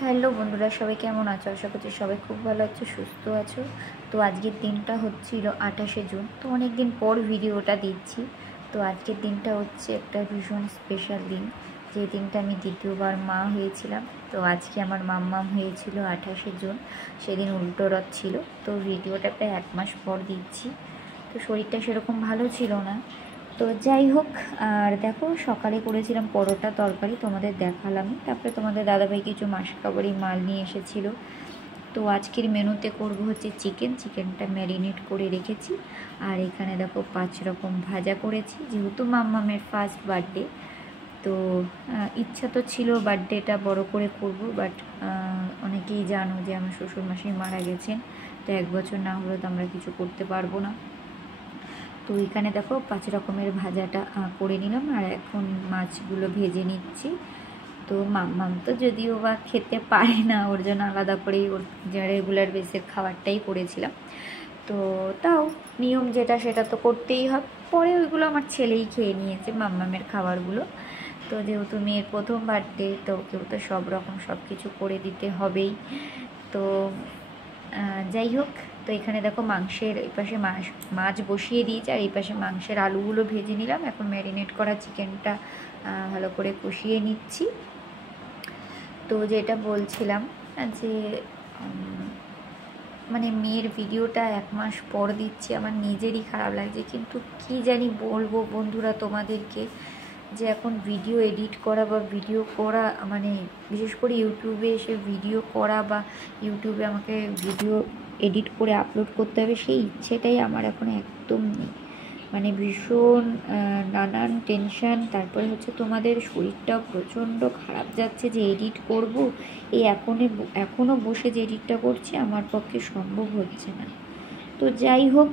Hello বন্ধুরা, সবাই কেমন আছো? আশা করছি সবাই খুব ভালো আছো, সুস্থ আছো। তো আজকের দিনটা হচ্ছিল 28শে জুন। তো অনেক দিন পর ভিডিওটা দিচ্ছি। তো আজকের দিনটা হচ্ছে একটা ভীষণ স্পেশাল দিন, যে দিনটা আমি দ্বিতীয়বার মা হয়েছিলাম। তো আজকে আমার মাম্মাম হয়েছিল 28শে জুন, সেদিন উল্টো রথ ছিল। তো ভিডিওটা প্রায় 1 মাস পর দিচ্ছি। তো শরীরটা সেরকম ভালো ছিল না। তো যাই হোক, আর দেখো সকালে করেছিলাম পরোটা তরকারি, তোমাদের দেখালাম। তারপরে তোমাদের দাদাভাই কিছু মাসকাবারি মাল নিয়ে এসেছিলো। তো আজকের মেনুতে করব হচ্ছে চিকেনটা ম্যারিনেট করে রেখেছি। আর এখানে দেখো 5 রকম ভাজা করেছি, যেহেতু মাম্মামের ফার্স্ট বার্থডে। তো ইচ্ছা তো ছিল বার্থডেটা বড় করে করব, বাট অনেকেই জানো যে আমার শ্বশুরমশাই মারা গেছেন। তো 1 বছর না হলে তো আমরা কিছু করতে পারবো না। তো এখানে দেখো 5 রকমের ভাজাটা করে নিলাম, আর এখন মাছগুলো ভেজে নিচ্ছি। তো মাম্মাম তো যদিও বা খেতে পারে না, ওর জন্য আলাদা করেই ওর যে রেগুলার বেসের খাবারটাই করেছিলাম। তো তাও নিয়ম যেটা সেটা তো করতেই হবে। পরে ওইগুলো আমার ছেলেই খেয়ে নিয়েছে, মাম্মামের খাবারগুলো। তো যেহেতু মেয়ের প্রথম বার্থডে, তো কেউ তো সব রকম সব কিছু করে দিতে হবেই। তো যাই হোক, তো এখানে দেখো মাংসের এই পাশে মাছ বসিয়ে দিয়েছি, আর এই পাশে মাংসের আলুগুলো ভেজে নিলাম। এখন ম্যারিনেট করা চিকেনটা ভালো করে কষিয়ে নিচ্ছি। তো যেটা বলছিলাম যে মানে মেয়ের ভিডিওটা 1 মাস পর দিচ্ছি, আমার নিজেরই খারাপ লাগছে, কিন্তু কি জানি বলবো বন্ধুরা তোমাদেরকে, যে এখন ভিডিও এডিট করা বা ভিডিও করা, মানে বিশেষ করে ইউটিউবে এসে ভিডিও করা বা ইউটিউবে আমাকে ভিডিও এডিট করে আপলোড করতে হবে, সেই ইচ্ছেটাই আমার এখন একদম নেই। মানে ভীষণ নানান টেনশান। তারপরে হচ্ছে তোমাদের শরীরটাও প্রচণ্ড খারাপ যাচ্ছে, যে এডিট করব, এই এখনও বসে যে এডিটটা করছি আমার পক্ষে সম্ভব হচ্ছে না। তো যাই হোক,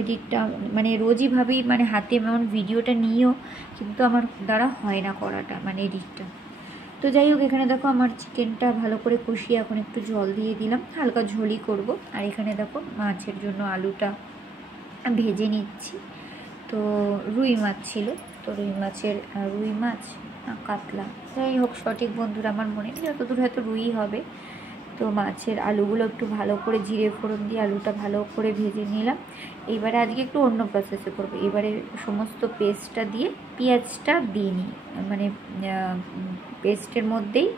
এডিটটা মানে রোজই ভাবি, মানে হাতে এমন ভিডিওটা নিয়েও কিন্তু আমার দ্বারা হয় না করাটা, মানে এডিটটা। তো যাই হোক, এখানে দেখো আমার চিকেনটা ভালো করে কষিয়ে এখন একটু জল দিয়ে দিলাম, হালকা ঝোলই করব। আর এখানে দেখো মাছের জন্য আলুটা ভেজে নিচ্ছি। তো রুই মাছ ছিল, তো রুই মাছ কাতলা, যাই হোক সঠিক বন্ধুরা আমার মনে নেই, যতদূর হয়তো রুই হবে। তো মাছের আলুগুলো একটু ভালো করে জিরে ফোড়ন দিয়ে আলুটা ভালো করে ভেজে নিলাম। এবারে আজকে একটু অন্য প্রসেসে করবো। এবারে সমস্ত পেস্টটা দিয়ে পেঁয়াজটা দিইনি, মানে পেস্টের মধ্যেই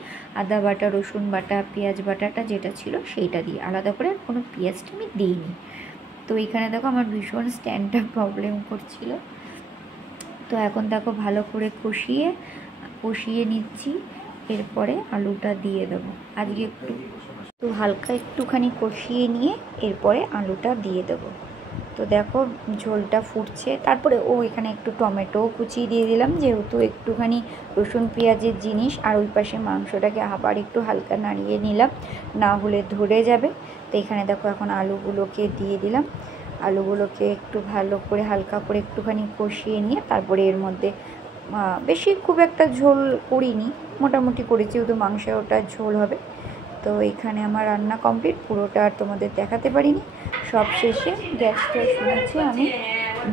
আদা বাটা, রসুন বাটা, পেঁয়াজ বাটাটা যেটা ছিল সেইটা দিয়ে, আলাদা করে আর কোনো পেঁয়াজটা আমি দিইনি। তো এখানে দেখো আমার ভীষণ স্ট্যান্ডটা প্রবলেম করছিল। তো এখন দেখো ভালো করে কষিয়ে নিচ্ছি। এরপরে আলুটা দিয়ে দেবো। আজকে একটু হালকা একটুখানি কষিয়ে নিয়ে এরপরে আলুটা দিয়ে দেবো। তো দেখো ঝোলটা ফুটছে। তারপরে এখানে একটু টমেটো কুচিয়ে দিয়ে দিলাম, যেহেতু একটুখানি রসুন পেঁয়াজের জিনিস। আর ওই পাশে মাংসটাকে আবার একটু হালকা নাড়িয়ে নিলাম, না হলে ধরে যাবে। তো এখানে দেখো এখন আলুগুলোকে দিয়ে দিলাম। আলুগুলোকে একটু ভালো করে হালকা করে একটুখানি কষিয়ে নিয়ে তারপরে এর মধ্যে বেশি খুব একটা ঝোল করিনি, মোটামুটি করেছি, যেহেতু মাংসে ওটা ঝোল হবে। তো এখানে আমার রান্না কমপ্লিট, পুরোটা আর তোমাদের দেখাতে পারিনি। সব শেষে গ্যাসটা শুনেছি আমি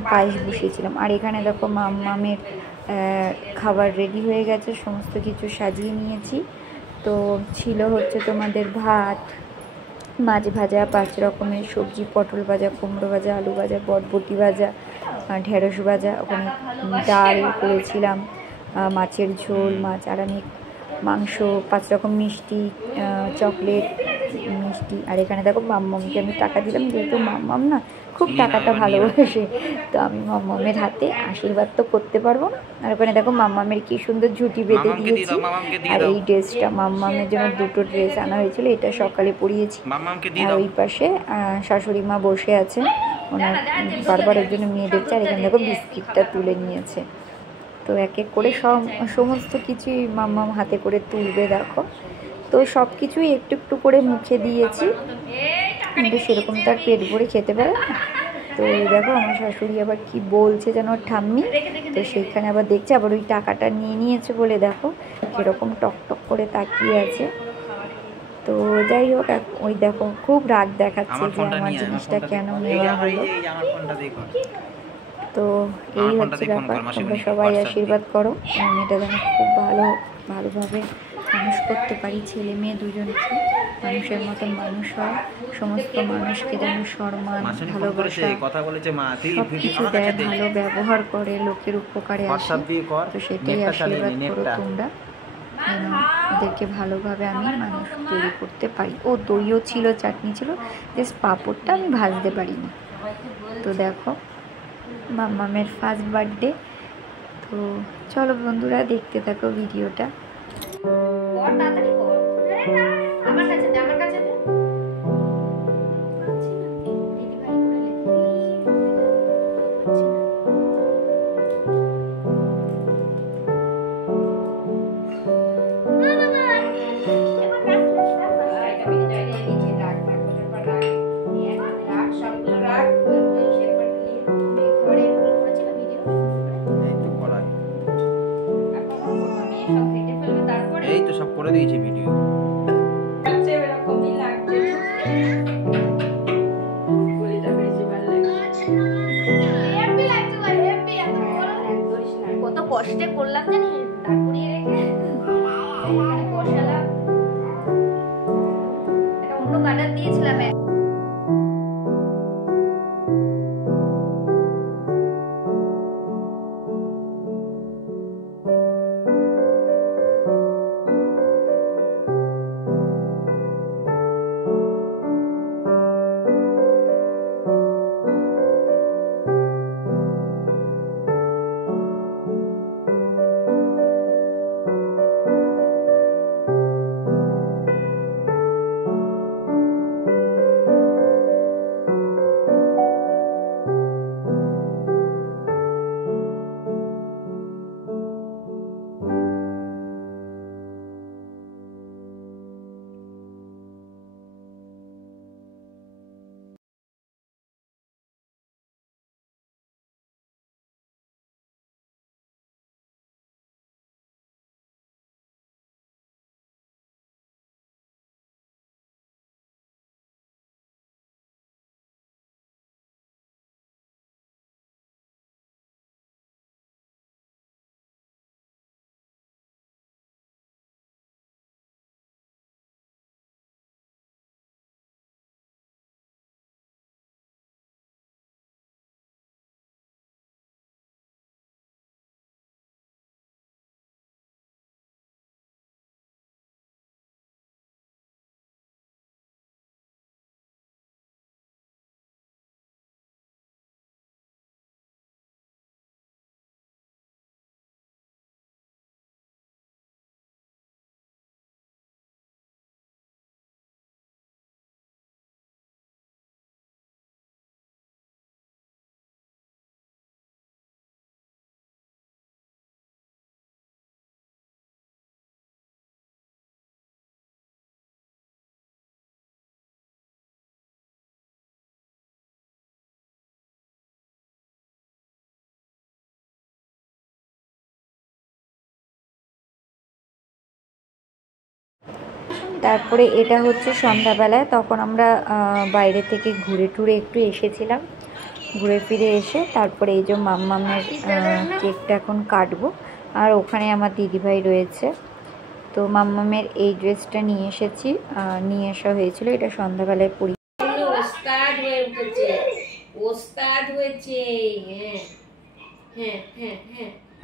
পায়েস বসিয়েছিলাম। আর এখানে দেখো মামের খাবার রেডি হয়ে গেছে, সমস্ত কিছু সাজিয়ে নিয়েছি। তো ছিল হচ্ছে তোমাদের ভাত, মাছ ভাজা, 5 রকমের সবজি, পটল ভাজা, কুমড়ো ভাজা, আলু ভাজা, বটবটি ভাজা, ঢেঁড়স ভাজা, ওখানে ডাল করেছিলাম, মাছের ঝোল, মাছ, আর আমি মাংস, 5 রকম মিষ্টি, চকলেট মিষ্টি। আর এখানে দেখো মাম্মামকে আমি টাকা দিলাম, যেহেতু মাম্মাম না খুব টাকাটা ভালোবাসে, তো আমি মাম্মামের হাতে আশীর্বাদ তো করতে পারবো না। আর ওখানে দেখো মাম্মামের কি সুন্দর ঝুঁটি বেঁধে দিয়েছি। আর এই ড্রেসটা মাম্মামের জন্য 2টো ড্রেস আনা হয়েছিল, এটা সকালে পরিয়েছি। আর ওই পাশে শাশুড়ি মা বসে আছে, ওনার বারবার ওর জন্য মেয়ে দেখছে। আর এখানে দেখো বিস্কিটটা তুলে নিয়েছে। তো এক এক করে সমস্ত কিছুই মাম্মাম হাতে করে তুলবে দেখো। তো সব কিছুই একটু একটু করে মুখে দিয়েছি, কিন্তু সেরকম তার পেট ভরে খেতে পারে না। তো দেখো আমার শাশুড়ি আবার কি বলছে যেন ঠাম্মি, তো সেইখানে আবার দেখছে, আবার ওই টাকাটা নিয়ে নিয়েছে বলে দেখো কীরকম টক টক করে তাকিয়ে আছে। তো যাই হোক, ওই দেখো খুব রাগ দেখাচ্ছে যে আমার জিনিসটা কেন নেওয়া হলো। তো এই হচ্ছে ব্যাপার, তোমরা সবাই আশীর্বাদ করো মেয়েটা যেন খুব ভালোভাবে মানুষ করতে পারি, ছেলে মেয়ে দুজনকে মানুষের মতন মানুষ হয়, সমস্ত মানুষকে যেন সম্মান, ভালোবাসা, সব কিছু দেয়, ভালো ব্যবহার করে, লোকের উপকারে আসে। তো সেটাই আশীর্বাদ করো তোমরা, যেন ওদেরকে ভালোভাবে আমি মানুষ তৈরি করতে পারি। ও দইও ছিল, চাটনি ছিল, জাস্ট পাঁপড়টা আমি ভাজতে পারিনি। তো দেখো মাম্মামের ফার্স্ট বার্থডে। তো চলো বন্ধুরা দেখতে থাকো ভিডিওটা। এই তো সব করে দিয়েছি ভিডিও। কত কষ্টে করলাম জানি, তারপরে রেখে বসালাম, একটা অন্য কাটার দিয়েছিলাম। তারপরে এটা হচ্ছে সন্ধ্যাবেলায়, তখন আমরা বাইরে থেকে ঘুরে টুরে একটু এসেছিলাম। ঘুরে ফিরে এসে তারপরে এই যে মাম্মামের কেকটা এখন কাটবো। আর ওখানে আমার দিদিভাই রয়েছে। তো মাম্মামের এই ড্রেসটা নিয়ে এসেছি, নিয়ে আসা হয়েছিল, এটা সন্ধ্যাবেলায় পরি।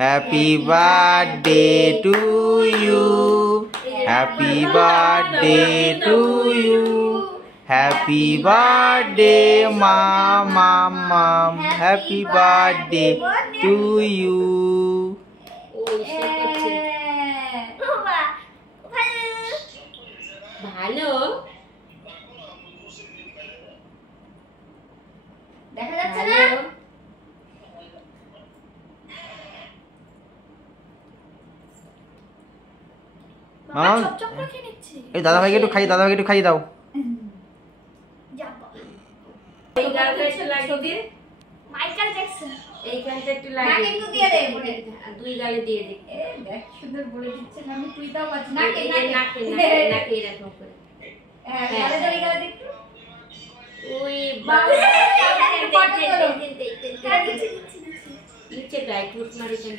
Happy birthday to you, happy birthday to you, happy birthday Mammam, happy birthday to you. ভালো দেখা যাচ্ছে না? এই দাদাভাইকে একটু খাই, দাদাভাইকে একটু খাইয়ে দাও। মাইকেল জ্যাকসন এইখানটা একটু লাগিয়ে একটু দিয়ে দে, দুই গালে দিয়ে দে। দেখ সুন্দর বলে দিচ্ছে না, আমি তুই দাও আজ নাকে নাকে এরকম করে। হ্যাঁ গালে ধরে গালে দে একটু। ওই বাবা নিচে গায়ে টুট মারি কেন?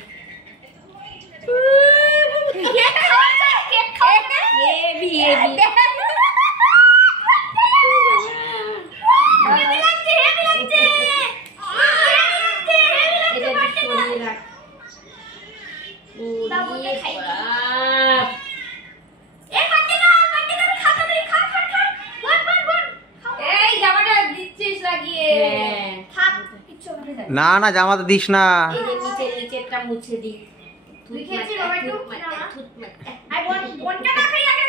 না না জামা তো দিস না। নিচেরটা মুছে দি। তুই খেয়েছিস বাবা একটু? না। আই বোনটা না খাই আগে